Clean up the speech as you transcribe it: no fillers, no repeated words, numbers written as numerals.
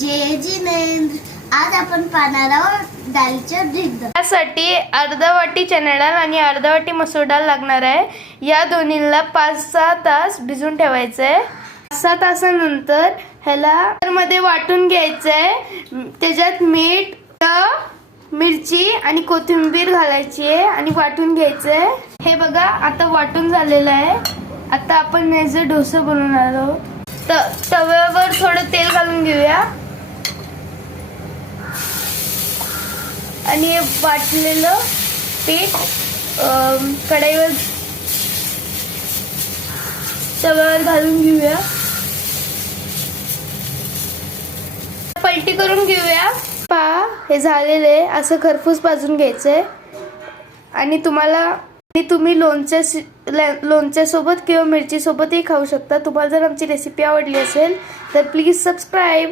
जय जिनेंद्र. आज आपण पाहणार आहोत डाळीच्या ढीग. त्यासाठी अर्धा वाटी चणा डाळ आणि अर्धा वाटी मसूर डाळ लागणार आहे. या दोन्हीला 5-6 तास भिजून ठेवायचं आहे. 6 तासानंतर ह्याला मध्ये वाटून घ्यायचं आहे. त्याच्यात मीठ, मिरची आणि कोथिंबीर घालायची आहे आणि वाटून घ्यायचं आहे. हे बघा आता वाटून झालेलं आहे. आता आपण याचं डोसा बनवणार आहोत. तव्यावर थोडं तेल घालून घेऊया आणि वाटलेलं पीठ कढईवर तव्यावर घालून घेऊया. पलटी करून घेऊया. पहा हे झालेले असं खरपूस भाजून घ्यायचंय. आणि तुम्ही लोणच्यासोबत किंवा मिरची सोबतही खाऊ शकता. तुम्हाला जर आमची रेसिपी आवडली असेल तर प्लीज सबस्क्राईब.